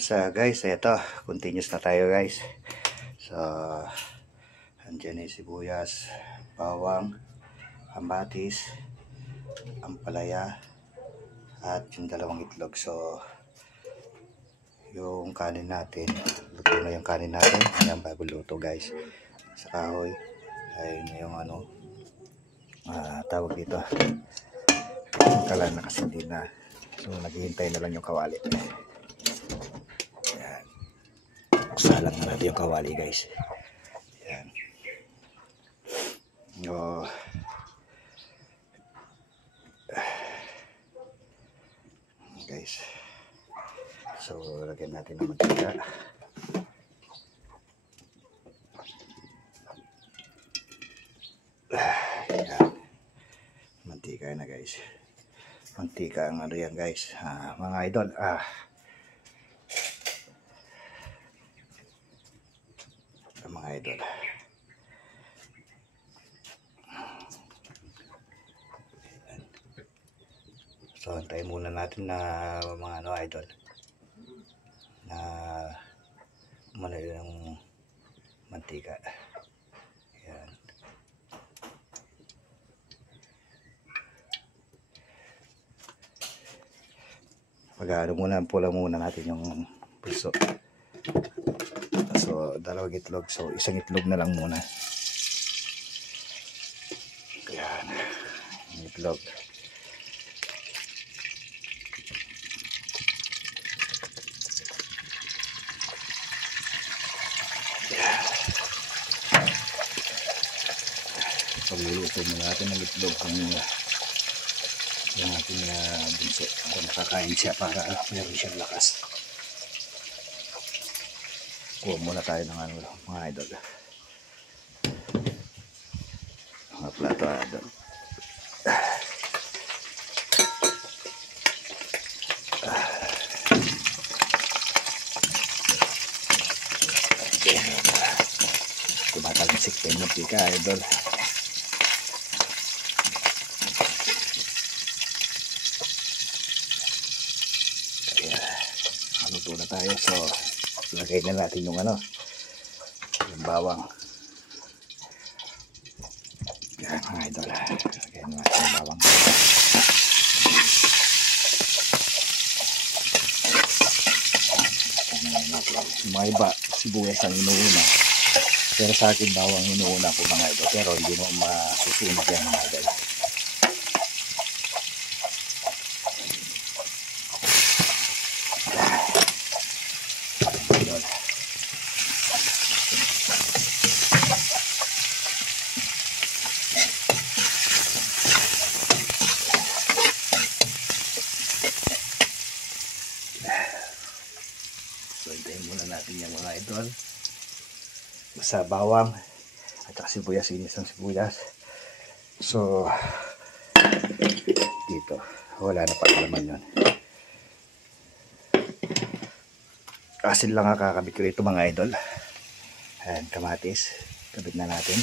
So guys, ito, continuous na tayo guys. So, andyan yung sibuyas, bawang, kamatis, ampalaya, at yung dalawang itlog. So, yung kanin natin, luto na yung kanin natin. Ayan, bago luto guys. Sa kahoy, ayun yung tawag dito. Kala na kasi hindi na. So, naghihintay na lang yung kawali. Ayan. Salang na natin yung kawali guys. Ayan. Oh. Guys. So, lagyan natin ng mantika. Ayan. Mantika na guys. Mantika ang ano yan guys. Mga idol. Mga idol. So, antayin muna natin na mga idol na umano yung mantika. Ayan. Pag-ano muna, pula muna natin yung puso. So, dalawang itlog. So, isang itlog na lang muna. Ayan. Yung itlog. Pagluluto muna natin ng itlog yung ating bunso para makakain siya, para meron siyang lakas. Kuha muna tayo ng mga idol, mga plato idol. Tumatalisik pa yung mantika idol. Luto na tayo. So, lagay na natin yung yung bawang. Yan mga idol. Lagay na natin yung bawang. Mga iba, sibuyas ang inuuna. Pero sa akin bawang inuuna po mga idol. Pero hindi mo masusunog yan mga idol. So, hintayin muna natin yung mga idol. Sa bawang at saka sibuyas, inisang sibuyas. So, dito, wala na pag-alaman yun. Asin lang ang kakabit ko ito mga idol. Ayan, kamatis. Kabit na natin.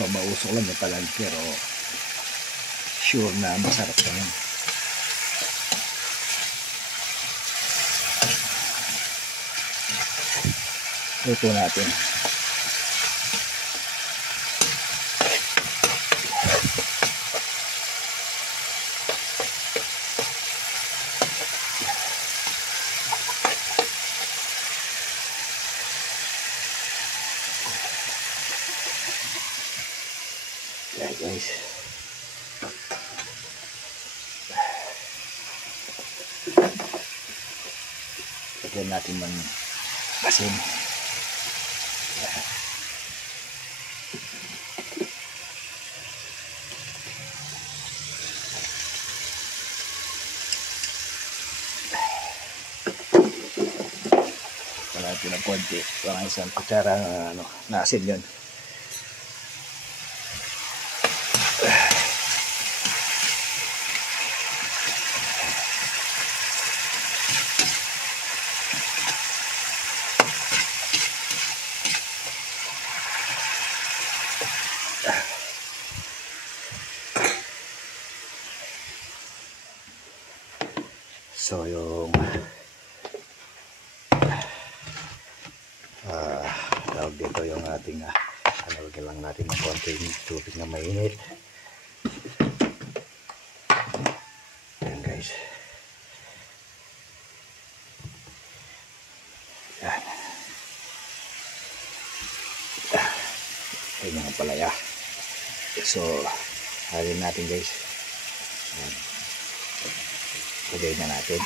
So, mausok lang yung palag, pero sure na masarap na yun. Luto natin. Ayan guys. Lagyan natin ng asin. natin ng konti. Parang isang kutsara na asin yun. So yung tawag dito yung ating lagyan lang natin ng konting tubig na mainit. Ayan guys. Ayan. Ayan yung palaya. So halin natin guys. Ayan. Lagay na natin.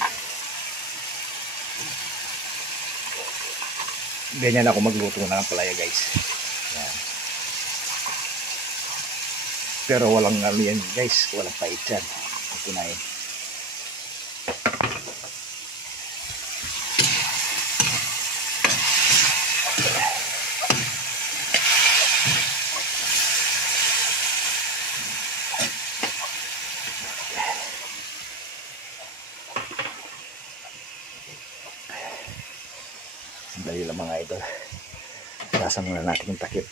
Ganyan ako magluto ng palaya guys. Yan. Pero walang yan guys, walang pait yan. Kunain. Sandali lang mga idol. Lasan muna natin yung takip.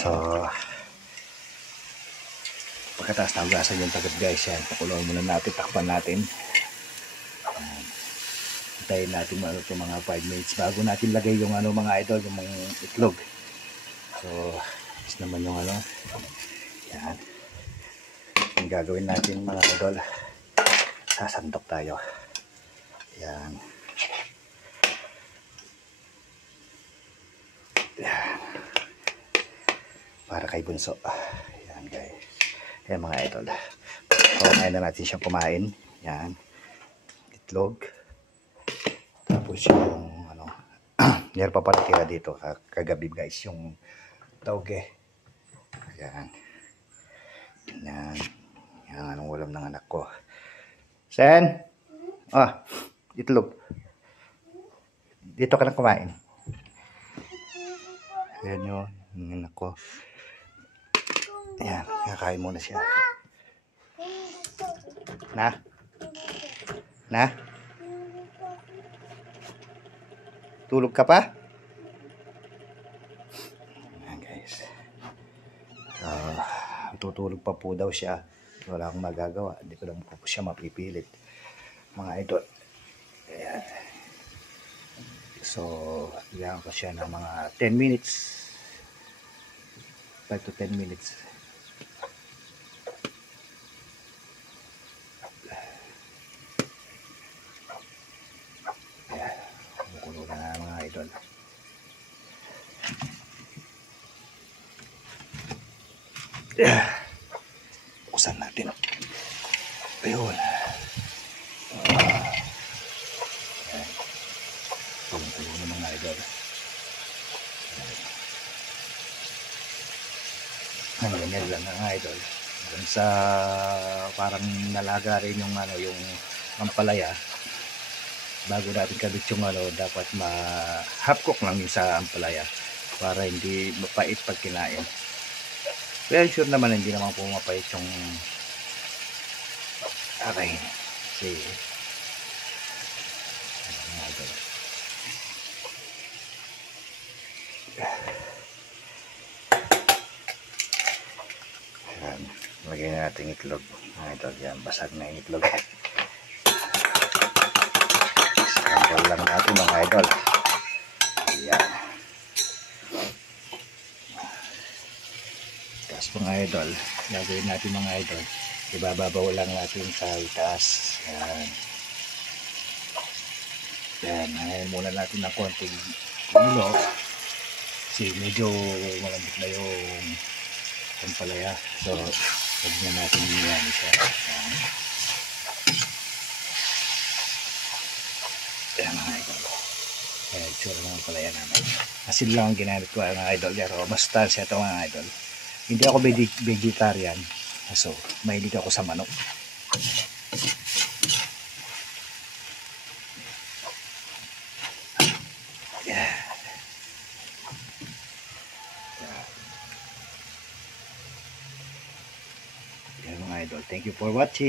So pagkatapos na hugasan yung takip guys, yan, pakulong muna natin, takpan natin. Hintayin natin mga 5 minutes bago natin lagay yung mga idol, yung mga itlog. So is naman yung yan. Ang gagawin natin mga idol, sasandok tayo. Yan. Yan. Para kay bunso. Yan guys. Yan mga idol. Kumain na natin siyang kumain. Yan. Itlog. Tapos yung meron pa pala tira dito kagabi guys, yung tauge. Yan. Yan. Yan anong ulam ng anak ko. Sen? Itlog. Dito ka na kumain. Ayan yun. Yung anak ko. Ayan. Kakain muna siya. Na? Tulog ka pa? Ayan guys. Tutulog pa po daw siya. Wala akong magagawa. Hindi ko lang po siya mapipilit. Mga idol. Ayan. So, bigyan ko siya ng mga 10 minutes. 5 to 10 minutes. Ayan. Kumukulo na mga idol. Buksan natin. Ayun. Tulong-tulong na mga idol. Ganyan lang mga idol. Hanggang sa parang nalaga rin yung yung ampalaya. Bago natin kabit yung dapat half cook lang yung sa ampalaya para hindi mapait pag kinain. Well, sure naman hindi naman po mapait yung aray. Kasi ayan, lagyan na natin itlog. Ito, yan, basag na yung itlog. Scramble lang natin mga idol. Ayan. Tapos mga idol, gagawin natin mga idol, ibababaw lang natin sa itaas. Ayan. Ayan, ngayon muna natin ng konting kumulo. Kasi medyo malambot na yung ampalaya. So, lagyan natin yan siya. Ayan. Ayan mga idol. Ayan, itsura ng ampalaya namin. Asin lang ang ginamit ko mga idol. Pero mas tansya ito mga idol. Hindi ako vegetarian. So, mahilig ako sa manok. Yeah. Yan mga idol. Thank you for watching.